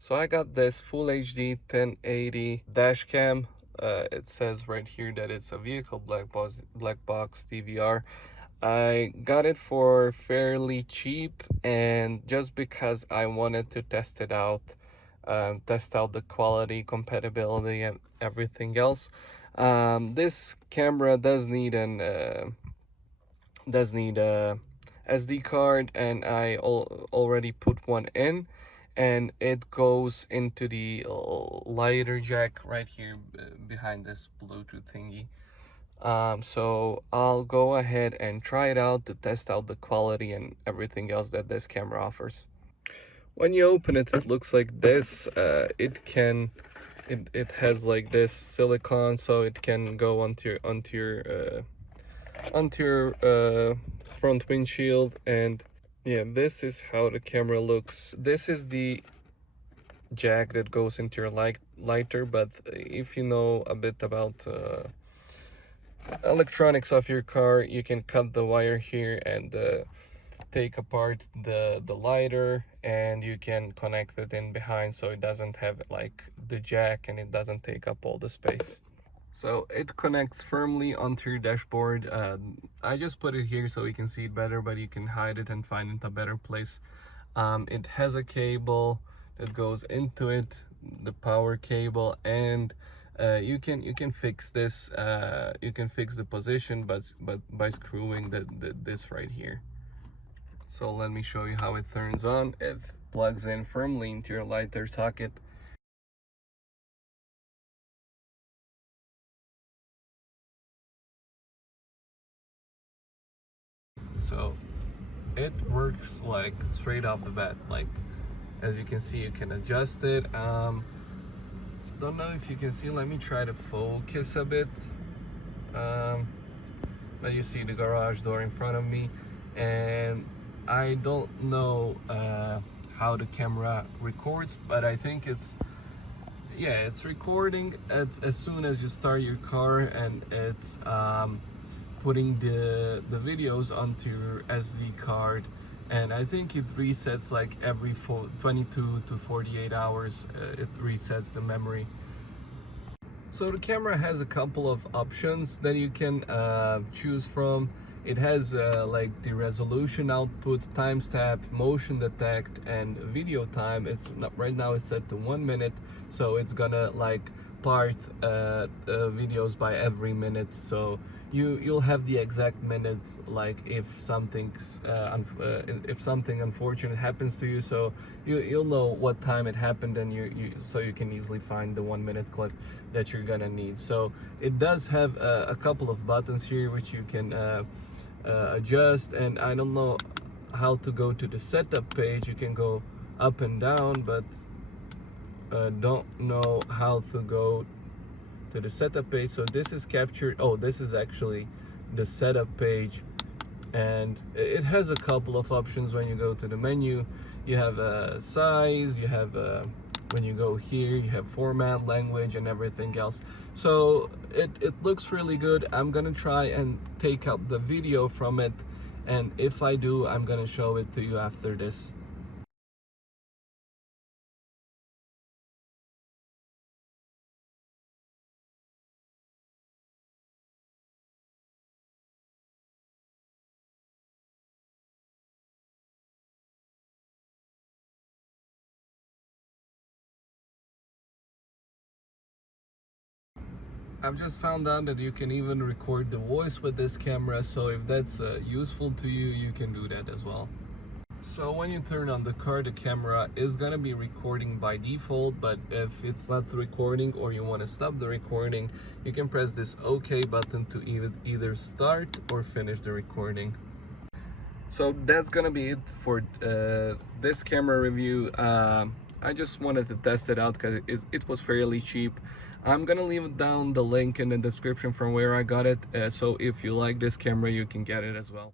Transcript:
So I got this Full HD 1080 dash cam. It says right here that it's a vehicle Blackbox DVR. I got it for fairly cheap, and just because I wanted to test it out, test out the quality, compatibility, and everything else. This camera does need a SD card, and I already put one in, and it goes into the lighter jack right here behind this Bluetooth thingy. So I'll go ahead and try it out to test out the quality and everything else that this camera offers. When you open it, it looks like this. It has like this silicone, so it can go onto your front windshield. And yeah, this is how the camera looks. This is the jack that goes into your lighter, but if you know a bit about electronics of your car, you can cut the wire here and take apart the lighter, and you can connect it in behind so it doesn't have like the jack and it doesn't take up all the space. So it connects firmly onto your dashboard. I just put it here so you can see it better, but you can hide it and find it a better place. It has a cable that goes into it, the power cable, and you can fix this. You can fix the position, but by screwing this right here. So let me show you how it turns on. It plugs in firmly into your lighter socket. So it works like straight off the bat. Like, as you can see, you can adjust it. Don't know if you can see, let me try to focus a bit. But you see the garage door in front of me, and I don't know how the camera records, but I think it's recording as soon as you start your car, and it's putting the videos onto your SD card, and I think it resets like every 22 to 48 hours. It resets the memory. So the camera has a couple of options that you can choose from. It has like the resolution output, timestamp, motion detect, and video time. It's not, right now it's set to 1 minute, so it's gonna like part videos by every minute. So you'll have the exact minute, like if something unfortunate happens to you, so you'll know what time it happened, and so you can easily find the 1 minute clip that you're gonna need. So it does have a couple of buttons here which you can adjust, and I don't know how to go to the setup page. You can go up and down, but don't know how to go to the setup page. So this is captured. Oh, this is actually the setup page, and it has a couple of options. When you go to the menu, you have a size, you have when you go here, you have format, language, and everything else. So it looks really good. I'm gonna try and take out the video from it, and if I do, I'm gonna show it to you after this. I've just found out that you can even record the voice with this camera, so if that's useful to you, you can do that as well. So when you turn on the car, the camera is gonna be recording by default, but if it's not recording or you want to stop the recording, you can press this OK button to either start or finish the recording. So that's gonna be it for this camera review. I just wanted to test it out because it was fairly cheap. I'm gonna leave down the link in the description from where I got it, so if you like this camera, you can get it as well.